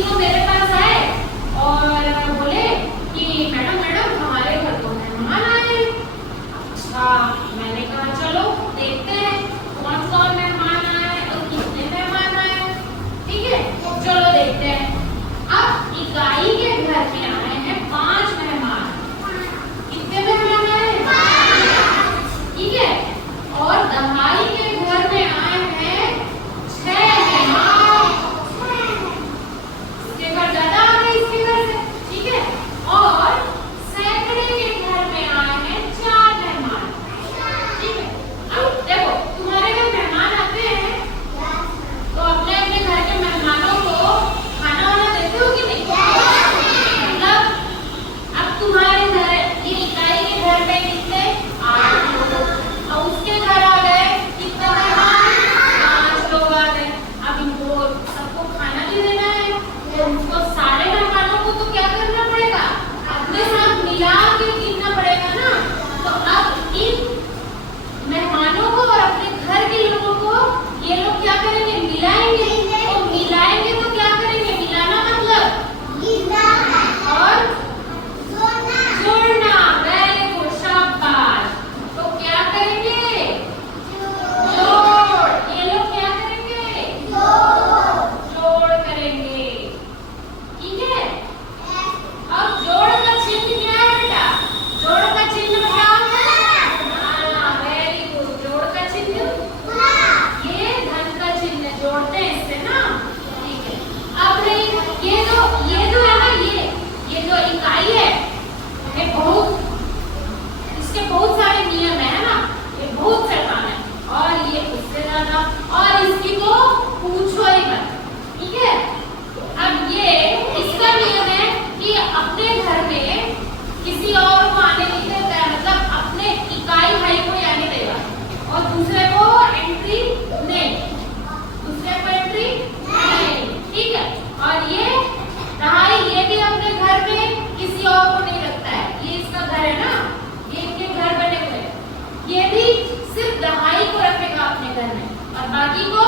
तीनों मेरे पास आए और बोले कि मैडम मैडम हमारे घर तो मेहमान आए। अच्छा, मैंने कहा चलो देखते हैं कौन कौन मेहमान आए और कितने मेहमान आए। ठीक है, चलो देखते हैं। अब इकाई के घर में आए हैं 5 मेहमान। कितने मेहमान आए? 5। ठीक है, और दहाई के घर में आए हैं 6 मेहमान। इसके घर ज्यादा आ गए इसके घर से। ठीक है, और सैकड़े के घर में आए हैं 4 मेहमान। ठीक है, अब देखो तुम्हारे घर मेहमान आते हैं तो अपने अपने घर के मेहमानों को खाना वाना देते हो कि नहीं? मतलब अब तुम्हारे घर ये इकाई के घर पे कितने 8 लोग और उसके घर आ गए कितने मेहमान 5 लोग आ गए। अब इनको सबको खाना भी देना है तो उनको सारे मेहमानों को तो क्या करना पड़ेगा? अपने साथ मिला के गिनना पड़ेगा ना। तो अब इन मेहमानों को और अपने घर के लोगों को ये लोग क्या करेंगे? मिलाएंगे। तो मिलाएंगे तो क्या करेंगे? मिलाना मतलब और जोड़ना। वेरी गुड, शाबाश। तो क्या करेंगे? जोड़। ये लोग क्या करेंगे? जोड़ करेंगे। ठीक है, अब जोड़ का चिन्ह क्या है बेटा? जोड़ का चिन्ह बताओ। हाँ, वेरी गुड। जोड़ का चिन्ह ये धन का चिन्ह जोड़ते हैं इससे ना। ठीक है, अब रही ये जो है ना ये जो इकाई है ये बहुत इसके बहुत सारे नियम है ना। ये बहुत शैतान है और ये उससे ज्यादा और इसकी तो पूछो ही मत। ठीक है, अब ये इसका नियम है कि अपने घर में किसी और को आने नहीं देता है। मतलब अपने इकाई भाई को ही आने देगा और दूसरे को एंट्री नहीं। दूसरे को एंट्री नहीं। ठीक है, और ये दहाई ये भी अपने घर में किसी और को नहीं रखता है। ये इसका घर है ना, ये इनके घर बने हुए हैं। ये भी सिर्फ दहाई को रखेगा अपने घर में और बाकी को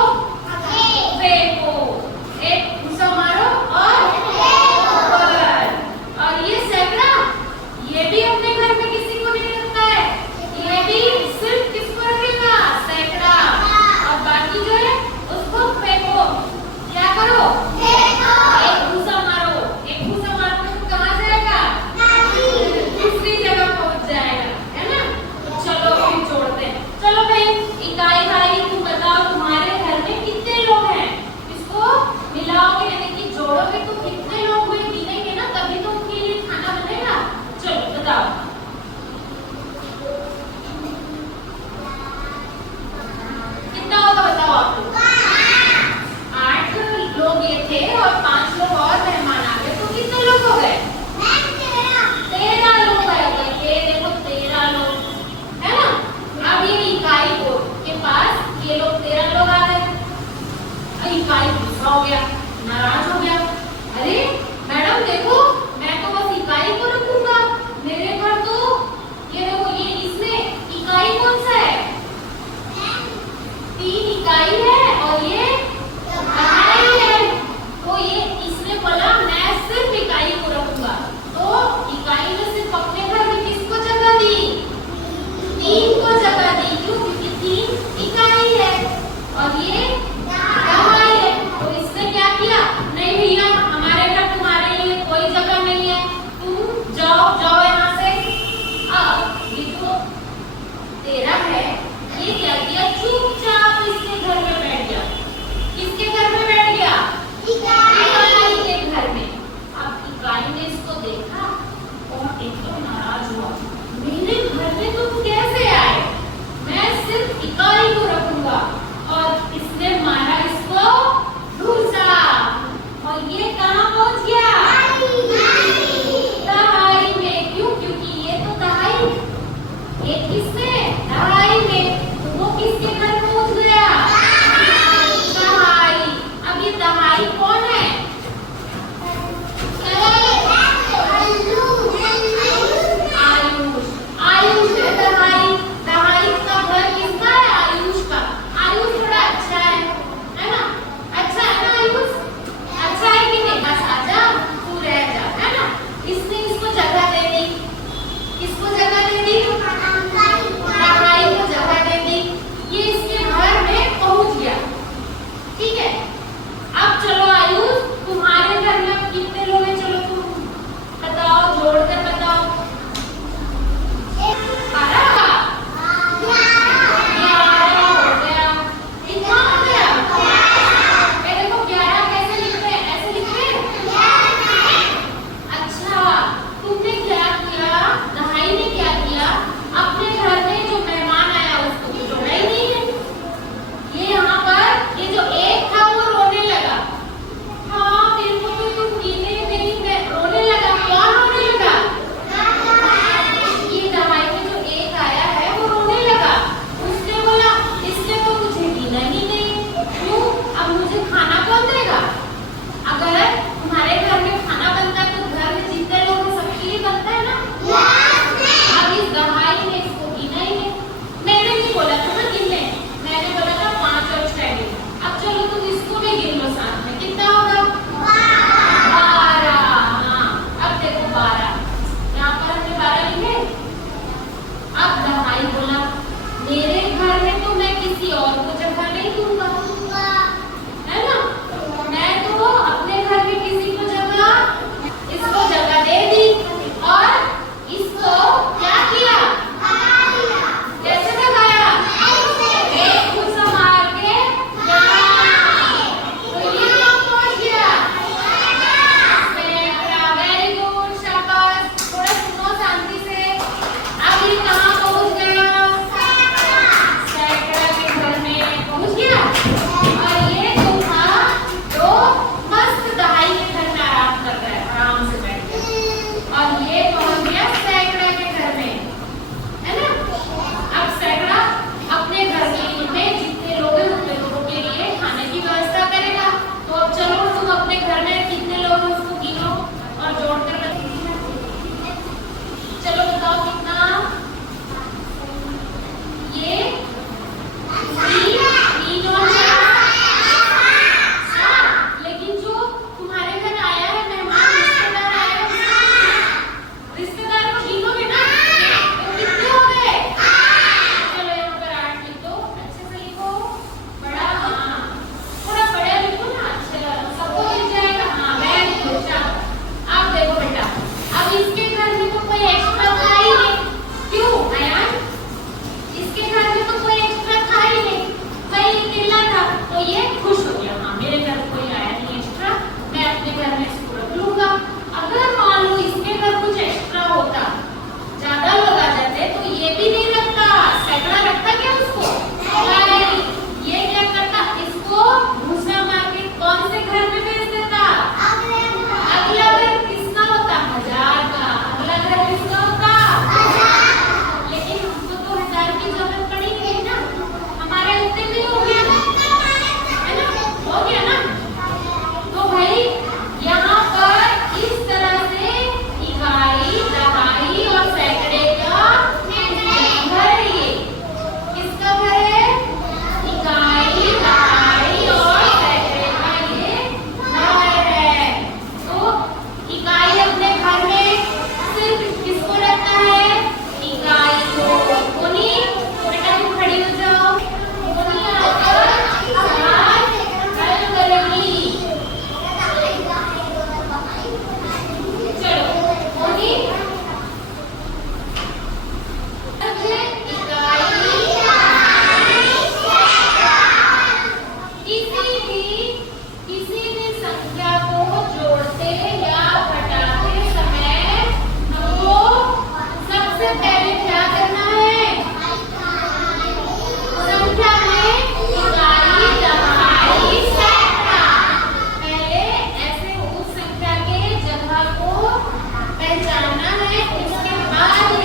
आज